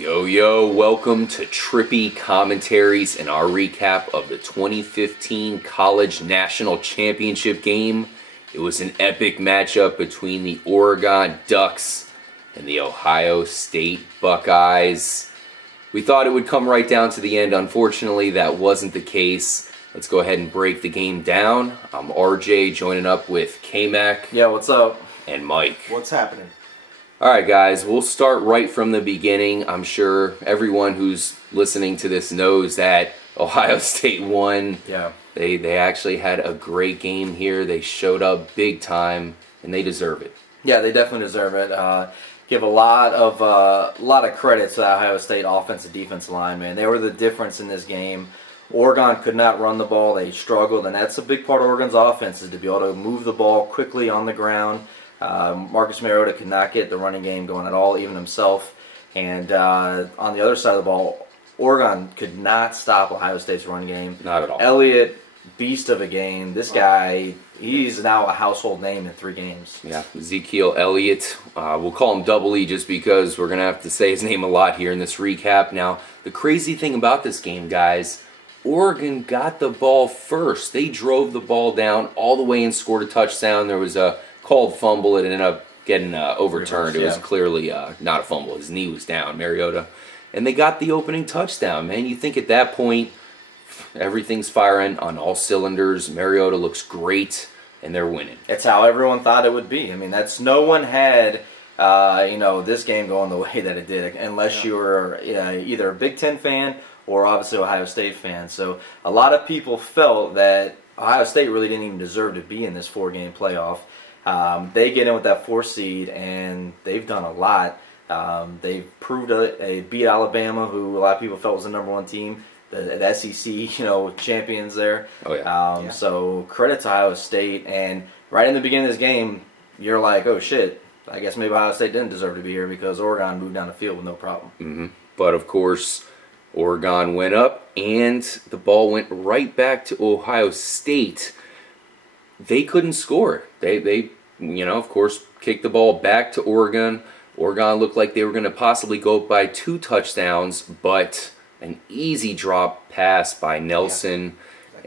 Yo, yo, welcome to Trippy Commentaries and our recap of the 2015 College National Championship game. It was an epic matchup between the Oregon Ducks and the Ohio State Buckeyes. We thought it would come right down to the end. Unfortunately, that wasn't the case. Let's go ahead and break the game down. I'm RJ, joining up with K-Mac. Yeah, what's up? And Mike. What's happening? Alright guys, we'll start right from the beginning. I'm sure everyone who's listening to this knows that Ohio State won. Yeah. They actually had a great game here. They showed up big time, and they deserve it. Yeah, they definitely deserve it. Give a lot of credit to the Ohio State offensive defensive line, man. They were the difference in this game. Oregon could not run the ball. They struggled, and that's a big part of Oregon's offense, is to be able to move the ball quickly on the ground. Marcus Mariota could not get the running game going at all, even himself. And on the other side of the ball, Oregon could not stop Ohio State's running game. Not at all. Elliott, beast of a game. This guy, he's now a household name in 3 games. Yeah, Ezekiel Elliott. We'll call him Double E just because we're going to have to say his name a lot here in this recap. Now, the crazy thing about this game, guys, Oregon got the ball first. They drove the ball down all the way and scored a touchdown. There was a called fumble. It ended up getting overturned. It was clearly not a fumble. His knee was down, Mariota. And they got the opening touchdown, man. You think at that point, everything's firing on all cylinders. Mariota looks great, and they're winning. It's how everyone thought it would be. I mean, no one had this game going the way that it did, unless you were either a Big Ten fan or obviously Ohio State fan. So a lot of people felt that Ohio State really didn't even deserve to be in this 4-game playoff. They get in with that 4 seed, and they've done a lot. They've proved they beat Alabama, who a lot of people felt was the #1 team. The SEC, champions there. Oh yeah. So credit to Ohio State. And right in the beginning of this game, you're like, oh shit, I guess maybe Ohio State didn't deserve to be here because Oregon moved down the field with no problem. Mm-hmm. But of course, Oregon went up, and the ball went right back to Ohio State. They couldn't score. They of course, kicked the ball back to Oregon. Oregon looked like they were going to possibly go up by 2 touchdowns, but an easy drop pass by Nelson,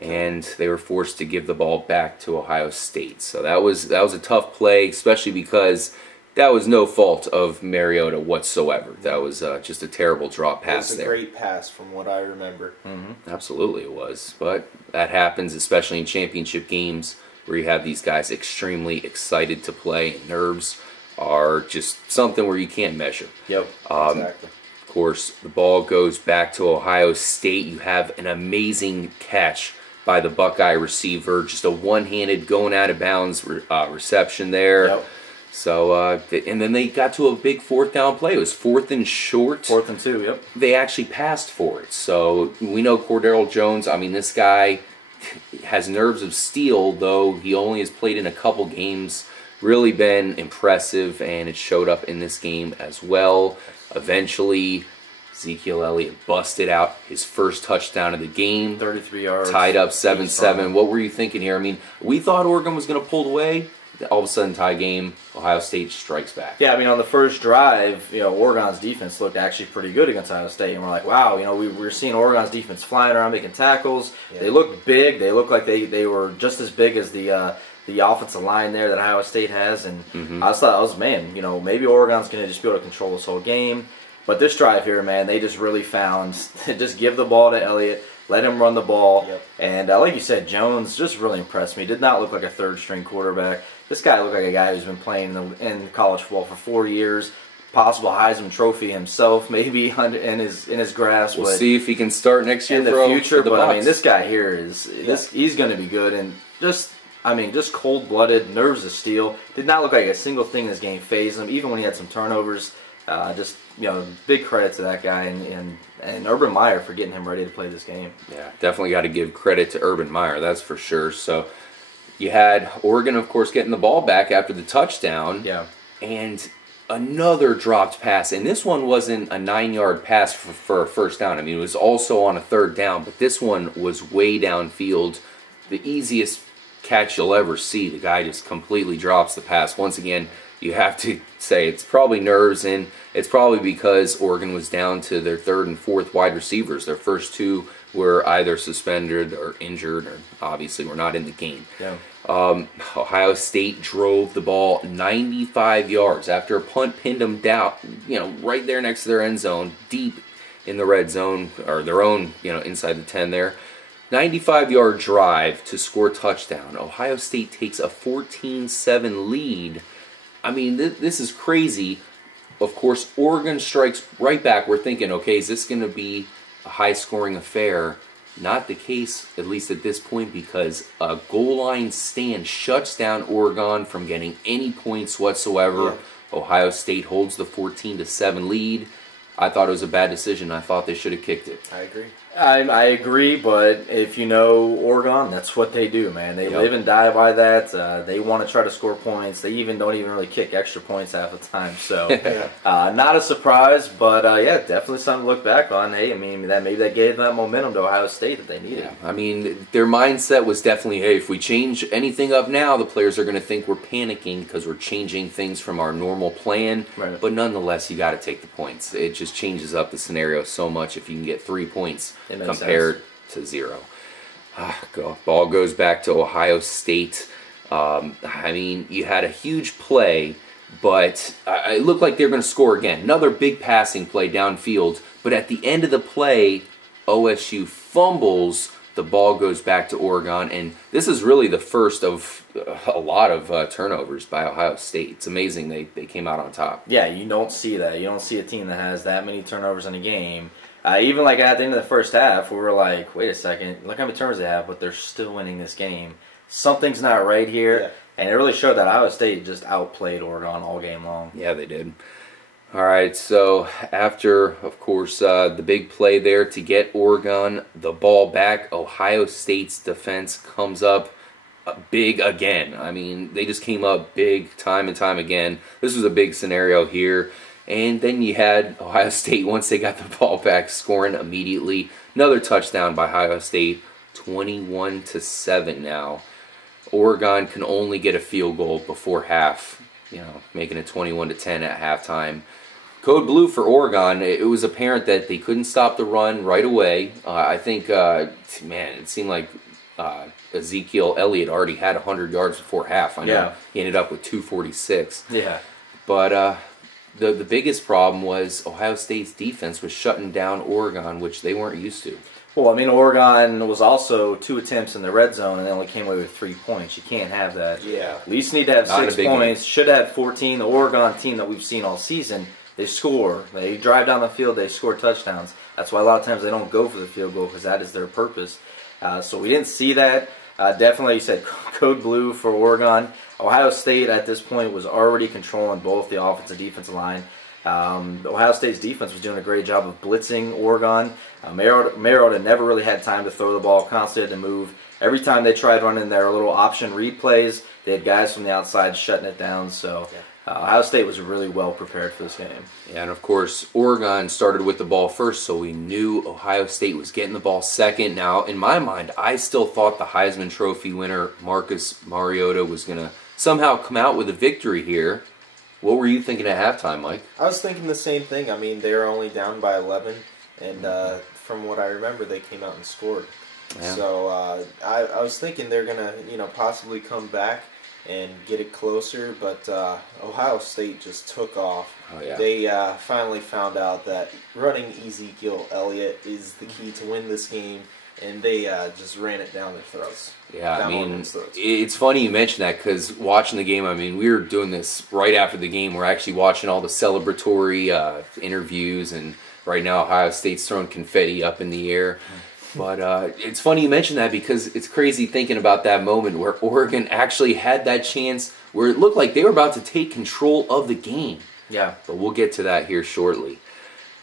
and they were forced to give the ball back to Ohio State. So that was a tough play, especially because that was no fault of Mariota whatsoever. That was just a terrible drop pass there. It was a great pass from what I remember. Mm-hmm. Absolutely it was. But that happens, especially in championship games, where you have these guys extremely excited to play, and nerves are just something where you can't measure. Yep, exactly. Of course, the ball goes back to Ohio State. You have an amazing catch by the Buckeye receiver, just a one-handed going out of bounds reception there. Yep. So, and then they got to a big 4th down play. It was 4th and short. 4th and 2, yep. They actually passed for it. So we know Cordero Jones, I mean, this guy has nerves of steel, though he only has played in a couple games. Really been impressive, and it showed up in this game as well. Eventually, Ezekiel Elliott busted out his first touchdown of the game. 33 yards. Tied up 7-7. What were you thinking here? I mean, we thought Oregon was going to pull away. All of a sudden, tie game, Ohio State strikes back. Yeah, I mean, on the first drive, Oregon's defense looked actually pretty good against Ohio State, and we're like, wow, we're seeing Oregon's defense flying around, making tackles. Yeah. They looked big. They looked like they were just as big as the offensive line there that Ohio State has, and I just thought, maybe Oregon's going to just be able to control this whole game. But this drive here, man, they just really found, just give the ball to Elliott, let him run the ball, and like you said, Jones just really impressed me. Did not look like a 3rd-string quarterback. This guy looked like a guy who's been playing in college football for 4 years. Possible Heisman Trophy himself, maybe in his grasp. We'll see if he can start next year in the future. But Bucks. I mean, this guy here he's going to be good, and just cold-blooded, nerves of steel. Did not look like a single thing in this game fazed him, even when he had some turnovers. Big credit to that guy and Urban Meyer for getting him ready to play this game. Yeah, definitely got to give credit to Urban Meyer, that's for sure. So you had Oregon, of course, getting the ball back after the touchdown. Yeah. And another dropped pass. And this one wasn't a 9-yard pass for a first down. I mean, it was also on a 3rd down, but this one was way downfield. The easiest catch you'll ever see. The guy just completely drops the pass. Once again, you have to say it's probably nerves, and it's probably because Oregon was down to their third and fourth wide receivers. Their first two were either suspended or injured, or obviously were not in the game. Yeah. Ohio State drove the ball 95 yards after a punt pinned them down, right there next to their end zone, deep in the red zone, or their own, inside the 10 there. 95-yard drive to score a touchdown. Ohio State takes a 14-7 lead. I mean, this is crazy. Of course, Oregon strikes right back. We're thinking, okay, is this going to be a high-scoring affair? Not the case, at least at this point, because a goal line stand shuts down Oregon from getting any points whatsoever. Yeah. Ohio State holds the 14-7 lead. I thought it was a bad decision. I thought they should have kicked it. I agree. I agree, but if you know Oregon, that's what they do, man. They live and die by that. They want to try to score points. They don't even really kick extra points half the time. So, not a surprise, but definitely something to look back on. Hey, I mean, maybe that gave that momentum to Ohio State that they needed. Yeah. I mean, their mindset was definitely, hey, if we change anything up now, the players are going to think we're panicking because we're changing things from our normal plan. Right. But nonetheless, you got to take the points. It just changes up the scenario so much if you can get 3 points compared to 0. Ball goes back to Ohio State. I mean, you had a huge play, but it looked like they were going to score again. Another big passing play downfield, but at the end of the play, OSU fumbles. The ball goes back to Oregon, and this is really the first of a lot of turnovers by Ohio State. It's amazing they came out on top. Yeah, you don't see that. You don't see a team that has that many turnovers in a game. Even like at the end of the first half, we were like, wait a second, look how many turnovers they have, but they're still winning this game. Something's not right here. Yeah. And it really showed that Ohio State just outplayed Oregon all game long. Yeah, they did. All right, so after, of course, the big play there to get Oregon the ball back, Ohio State's defense comes up big again. I mean, they just came up big time and time again. This was a big scenario here. And then you had Ohio State, once they got the ball back, scoring immediately. Another touchdown by Ohio State, 21-7 now. Oregon can only get a field goal before half, making it 21-10 at halftime. Code blue for Oregon. It was apparent that they couldn't stop the run right away. I think, it seemed like Ezekiel Elliott already had 100 yards before half. I know he ended up with 246. Yeah. But the biggest problem was Ohio State's defense was shutting down Oregon, which they weren't used to. Well, I mean, Oregon was also 2 attempts in the red zone, and they only came away with 3 points. You can't have that. Yeah. At least you need to have 6 points. Should have 14. The Oregon team that we've seen all season, they score. They drive down the field. They score touchdowns. That's why a lot of times they don't go for the field goal, because that is their purpose. So we didn't see that. Definitely, you said code blue for Oregon. Ohio State at this point was already controlling both the offensive and defensive line. Ohio State's defense was doing a great job of blitzing Oregon. Mariota never really had time to throw the ball, constantly had to move. Every time they tried running their little option read plays, they had guys from the outside shutting it down. So Ohio State was really well prepared for this game. Yeah, and of course, Oregon started with the ball first, so we knew Ohio State was getting the ball second. Now, in my mind, I still thought the Heisman Trophy winner, Marcus Mariota, was going to somehow come out with a victory here. What were you thinking at halftime, Mike? I was thinking the same thing. I mean, they were only down by 11, and from what I remember, they came out and scored. Yeah. So I was thinking they're going to, possibly come back and get it closer, but Ohio State just took off. Oh, yeah. They finally found out that running Ezekiel Elliott is the key to win this game, and they just ran it down their throats. Yeah, I mean, it's funny you mention that, because watching the game, I mean, we were doing this right after the game. We're actually watching all the celebratory interviews, and right now Ohio State's throwing confetti up in the air. But it's funny you mention that, because it's crazy thinking about that moment where Oregon actually had that chance where it looked like they were about to take control of the game. Yeah. But we'll get to that here shortly.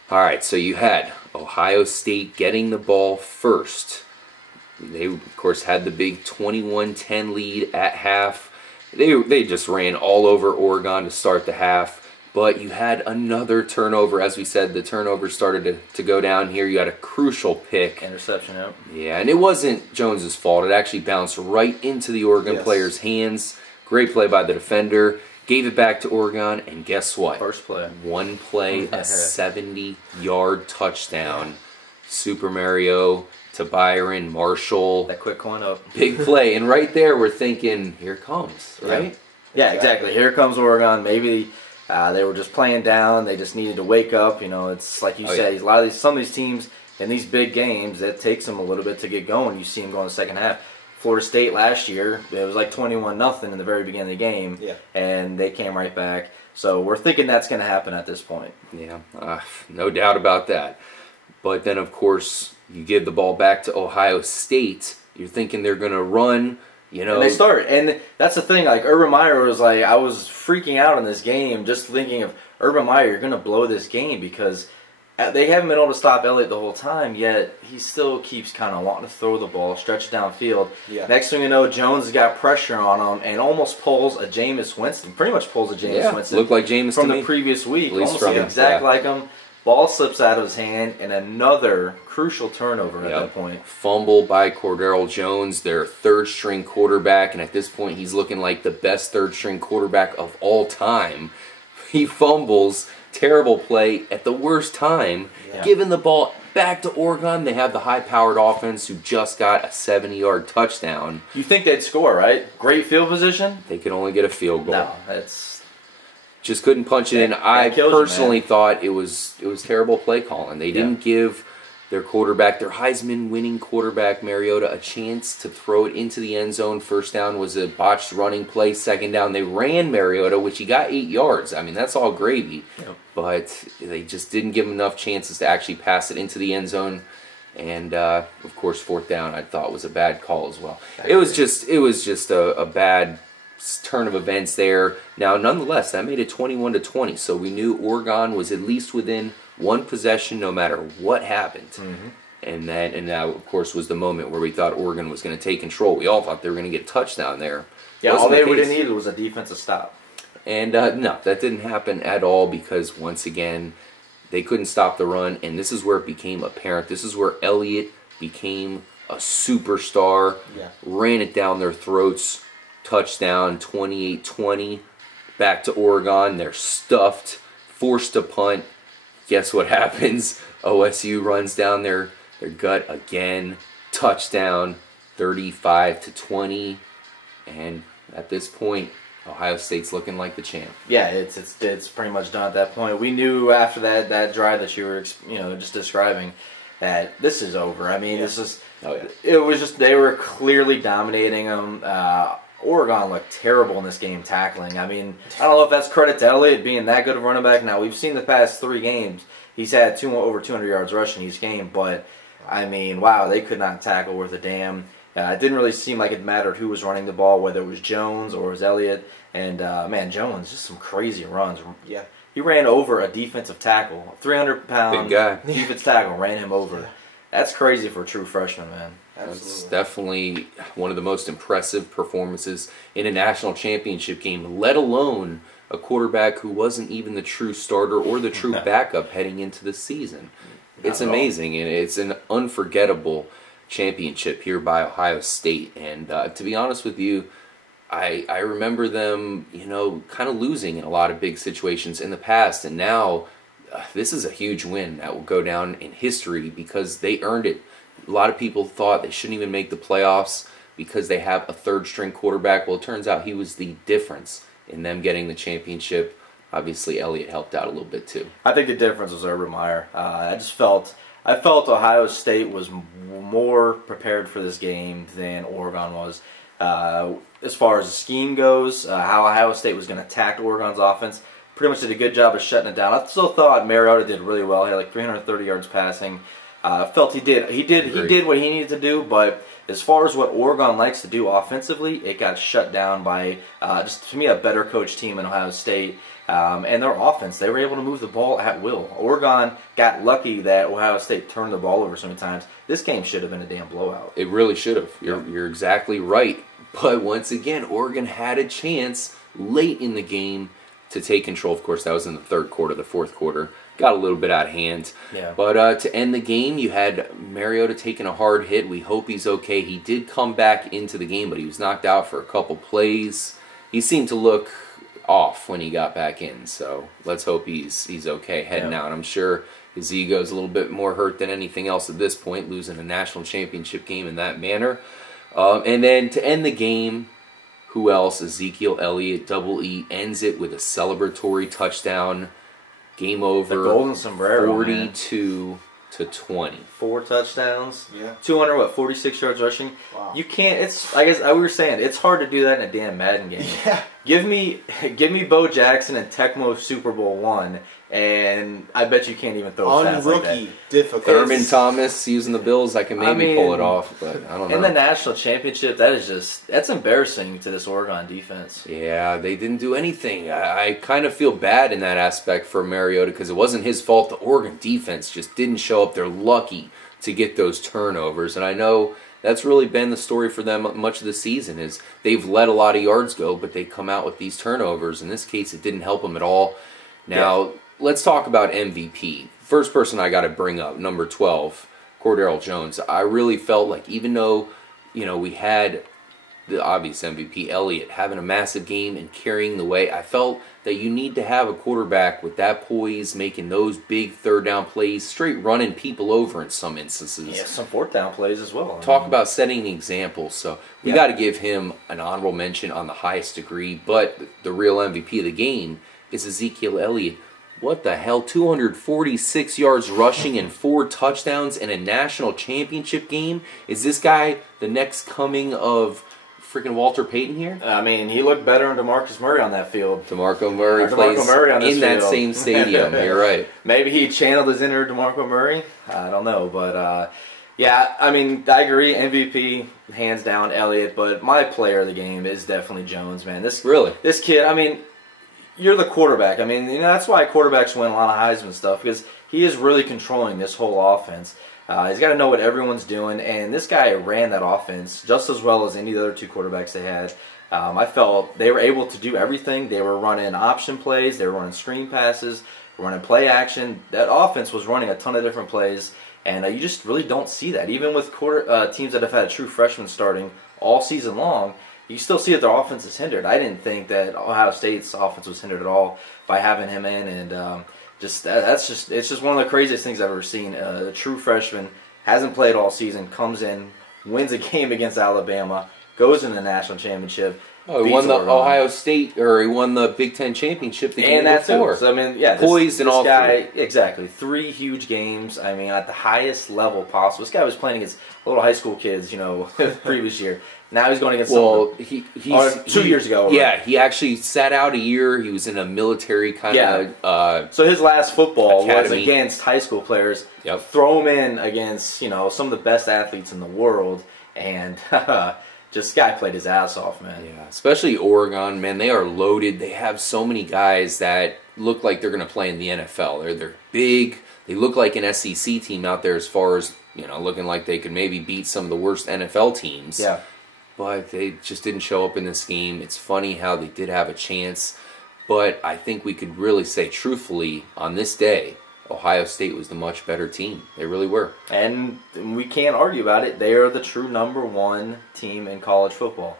All right, so you had Ohio State getting the ball first. They, of course, had the big 21-10 lead at half. They just ran all over Oregon to start the half. But you had another turnover. As we said, the turnover started to go down here. You had a crucial pick. Interception, yeah. Yeah, and it wasn't Jones's fault. It actually bounced right into the Oregon player's hands. Great play by the defender. gave it back to Oregon, and guess what? First play. One play, a 70-yard touchdown. Super Mario to Byron, Marshall. That quick coin up. Big play. And right there, we're thinking, here it comes, right? Yeah, exactly. Here comes Oregon. Maybe they were just playing down. They just needed to wake up. You know, it's like you say, a lot of some of these teams in these big games, it takes them a little bit to get going. You see them go in the second half. Florida State last year, it was like 21-0 in the very beginning of the game, and they came right back. So we're thinking that's going to happen at this point. Yeah, no doubt about that. But then, of course, you give the ball back to Ohio State. You're thinking they're going to run, you know. And they start. And that's the thing. Like, Urban Meyer was like, I was freaking out in this game just thinking of, Urban Meyer, you're going to blow this game because they haven't been able to stop Elliott the whole time, yet he still keeps kind of wanting to throw the ball, stretch downfield. Yeah. Next thing you know, Jones has got pressure on him and almost pulls a Jameis Winston. Pretty much pulls a Jameis Winston. Looked like Jameis from to the me. previous week. At least almost exact like him. Ball slips out of his hand, and another crucial turnover at that point. Fumble by Cordero Jones, their third-string quarterback, and at this point he's looking like the best third-string quarterback of all time. He fumbles, terrible play at the worst time, giving the ball back to Oregon. They have the high-powered offense who just got a 70-yard touchdown. You think they'd score, right? Great field position? They could only get a field goal. No, that's... Just couldn't punch it in. I personally thought it was terrible play calling. They didn't give their quarterback, their Heisman-winning quarterback, Mariota, a chance to throw it into the end zone. First down was a botched running play. Second down, they ran Mariota, which he got 8 yards. I mean, that's all gravy. But they just didn't give him enough chances to actually pass it into the end zone. And, of course, fourth down I thought was a bad call as well. It was just a bad turn of events there. Now, nonetheless, that made it 21-20, so we knew Oregon was at least within one possession no matter what happened. And that, of course, was the moment where we thought Oregon was going to take control. We all thought they were going to get a touchdown there. Yeah, all they would have needed was a defensive stop. And, no, that didn't happen at all because, once again, they couldn't stop the run, and this is where it became apparent. This is where Elliott became a superstar, ran it down their throats. Touchdown, 28-20, back to Oregon. They're stuffed, forced to punt. Guess what happens? OSU runs down their gut again. Touchdown, 35-20. And at this point, Ohio State's looking like the champ. Yeah, it's pretty much done at that point. We knew after that drive that you were just describing that this is over. I mean, this is it was just they were clearly dominating them. Oregon looked terrible in this game tackling. I mean, I don't know if that's credit to Elliott being that good of a running back. Now, we've seen the past 3 games, he's had over 200 yards rushing each game, but, I mean, wow, they could not tackle worth a damn. It didn't really seem like it mattered who was running the ball, whether it was Jones or it was Elliott. And, man, Jones, just some crazy runs. Yeah, he ran over a defensive tackle. 300-pound defensive tackle ran him over. That's crazy for a true freshman, man. That's definitely one of the most impressive performances in a national championship game, let alone a quarterback who wasn't even the true starter or the true backup heading into the season. It's amazing, and it's an unforgettable championship here by Ohio State. And to be honest with you, I remember them, kind of losing in a lot of big situations in the past, and now this is a huge win that will go down in history because they earned it. A lot of people thought they shouldn't even make the playoffs because they have a third-string quarterback. Well, it turns out he was the difference in them getting the championship. Obviously, Elliott helped out a little bit too. I think the difference was Urban Meyer. I felt Ohio State was more prepared for this game than Oregon was. As far as the scheme goes, how Ohio State was going to attack Oregon's offense, pretty much did a good job of shutting it down. I still thought Mariota did really well. He had like 330 yards passing. Felt he did what he needed to do, but as far as what Oregon likes to do offensively, it got shut down by just to me a better coach team in Ohio State and their offense. They were able to move the ball at will. Oregon got lucky that Ohio State turned the ball over so many times. This game should have been a damn blowout. It really should have. You're exactly right. But once again, Oregon had a chance late in the game to take control. Of course, that was in the third quarter, the fourth quarter. Got a little bit out of hand. Yeah. But to end the game, you had Mariota taking a hard hit. We hope he's okay. He did come back into the game, but he was knocked out for a couple plays. He seemed to look off when he got back in. So let's hope he's okay heading out. I'm sure his ego's a little bit more hurt than anything else at this point, losing a national championship game in that manner. And then to end the game, who else? Ezekiel Elliott, double E, ends it with a celebratory touchdown. Game over. The golden sombrero, 42 to 20. 4 touchdowns. Yeah. 46 yards rushing. Wow. You can't. It's, I guess we were saying, it's hard to do that in a damn Madden game. Yeah. Give me Bo Jackson and Tecmo Super Bowl 1, and I bet you can't even throw stats like that. Difficult. Thurman Thomas using the Bills, I can maybe pull it off, but I don't know. In the national championship, that's embarrassing to this Oregon defense. Yeah, they didn't do anything. I kind of feel bad in that aspect for Mariota because it wasn't his fault. The Oregon defense just didn't show up. They're lucky to get those turnovers, and I know that's really been the story for them much of the season is they've let a lot of yards go, but they come out with these turnovers. In this case, it didn't help them at all. Now, let's talk about MVP. First person I got to bring up, number 12, Cordell Jones. I really felt like even though, we had the obvious MVP, Elliott, having a massive game and carrying the way, I felt that you need to have a quarterback with that poise, making those big third down plays, straight running people over in some instances. Yeah, some fourth down plays as well. Talk about setting the example. So we got to give him an honorable mention on the highest degree, but the real MVP of the game is Ezekiel Elliott. What the hell? 246 yards rushing and 4 touchdowns in a national championship game? Is this guy the next coming of freaking Walter Payton here? I mean, he looked better than DeMarcus Murray on that field. DeMarco Murray plays in that same stadium. You're right. Maybe he channeled his inner DeMarco Murray. I don't know. But, yeah, I mean, I agree. MVP, hands down, Elliott. But my player of the game is definitely Jones, man. This kid, I mean, you're the quarterback. I mean, that's why quarterbacks win a lot of Heisman stuff, because he is really controlling this whole offense. He's got to know what everyone's doing, and this guy ran that offense just as well as any of the other 2 quarterbacks they had. I felt they were able to do everything. They were running option plays. They were running screen passes, running play action. That offense was running a ton of different plays, and you just really don't see that. Even with teams that have had a true freshman starting all season long, you still see that their offense is hindered. I didn't think that Ohio State's offense was hindered at all by having him in, and it's just one of the craziest things I've ever seen. A true freshman, hasn't played all season, comes in, wins a game against Alabama, goes in the national championship. Oh, he won the Ohio State, or he won the Big Ten championship the game before. So, I mean, yeah, poised in all guy, 3. Exactly, 3 huge games. I mean, at the highest level possible. This guy was playing against little high school kids, the previous year. Now he's going against he's 2 years ago. Yeah, he actually sat out a year. He was in a military kind of so his last football academy. was against high school players. Yep. Throw him in against, some of the best athletes in the world, and just guy played his ass off, man. Yeah, especially Oregon, man. They are loaded. They have so many guys that look like they're going to play in the NFL. They're big. They look like an SEC team out there as far as, looking like they could maybe beat some of the worst NFL teams. Yeah. But they just didn't show up in this game. It's funny how they did have a chance, but I think we could really say truthfully on this day, Ohio State was the much better team. They really were. And we can't argue about it. They are the true #1 team in college football.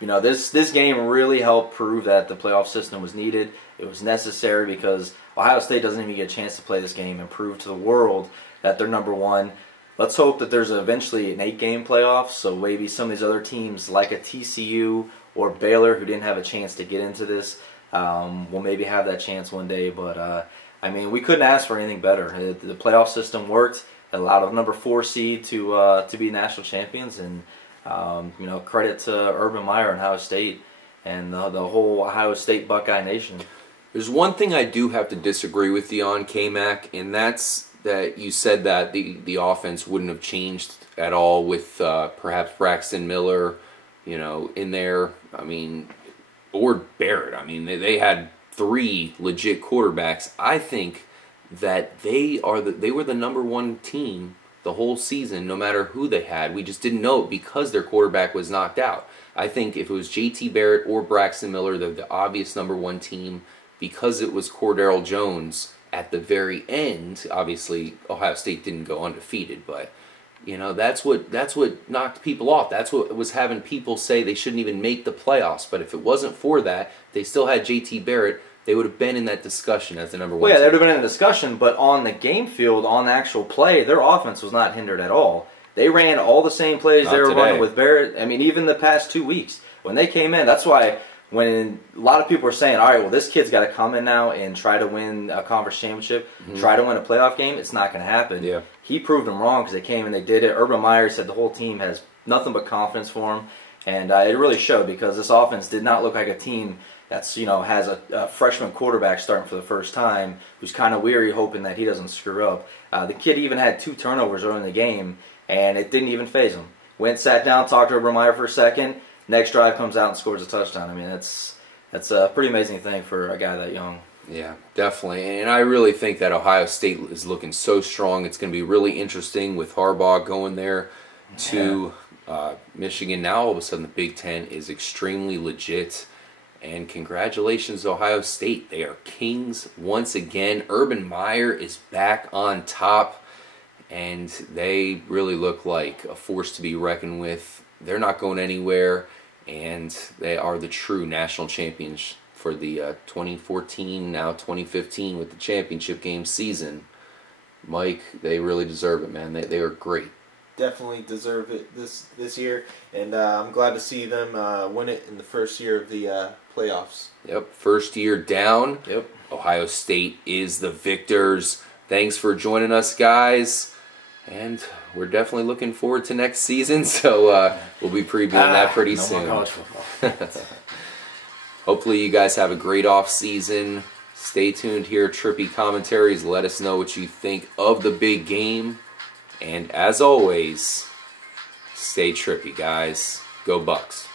This game really helped prove that the playoff system was needed. It was necessary because Ohio State doesn't even get a chance to play this game and prove to the world that they're #1. Let's hope that there's eventually an 8-game playoff, so maybe some of these other teams like a TCU or Baylor who didn't have a chance to get into this will maybe have that chance one day. But, I mean, we couldn't ask for anything better. The playoff system worked. It allowed a #4 seed to be national champions, and, credit to Urban Meyer and Ohio State and the whole Ohio State Buckeye Nation. There's one thing I do have to disagree with you on, K-Mac, and that's that you said that the offense wouldn't have changed at all with perhaps Braxton Miller, in there. I mean, or Barrett. I mean, they had 3 legit quarterbacks. I think that they were the #1 team the whole season, no matter who they had. We just didn't know it because their quarterback was knocked out. I think if it was JT Barrett or Braxton Miller, they're the obvious #1 team because it was Cordell Jones. At the very end, obviously, Ohio State didn't go undefeated, but You know, that's what knocked people off. That's what was having people say they shouldn't even make the playoffs. But if it wasn't for that, they still had JT Barrett. They would have been in that discussion as the number one. Well, yeah, team. they would have been in the discussion, but on the game field, on the actual play, their offense was not hindered at all. They ran all the same plays Not they were today. running with Barrett. I mean, even the past 2 weeks when they came in, that's why when a lot of people are saying, all right, well, this kid's got to come in now and try to win a conference championship, try to win a playoff game, it's not going to happen. Yeah. He proved them wrong because they came and they did it. Urban Meyer said the whole team has nothing but confidence for him, and it really showed because this offense did not look like a team that's, you know, has a freshman quarterback starting for the first time who's kind of weary hoping that he doesn't screw up. The kid even had 2 turnovers early in the game, and it didn't even faze him. Went, sat down, talked to Urban Meyer for a second. Next drive comes out and scores a touchdown. I mean, that's a pretty amazing thing for a guy that young. Yeah, definitely. And I really think that Ohio State is looking so strong. It's going to be really interesting with Harbaugh going there to Michigan. Now, all of a sudden, the Big Ten is extremely legit. And congratulations to Ohio State. They are kings once again. Urban Meyer is back on top. And they really look like a force to be reckoned with. They're not going anywhere. And they are the true national champions for the 2014, now 2015 with the championship game season. Mike, they really deserve it, man. They are great. Definitely deserve it this year, and I'm glad to see them win it in the first year of the playoffs. Yep, first year down. Yep. Ohio State is the victors. Thanks for joining us, guys. And we're definitely looking forward to next season, so we'll be previewing that pretty no soon. more college football. Hopefully you guys have a great off season. Stay tuned here, Trippy Commentaries. Let us know what you think of the big game. And as always, stay trippy, guys. Go Bucks.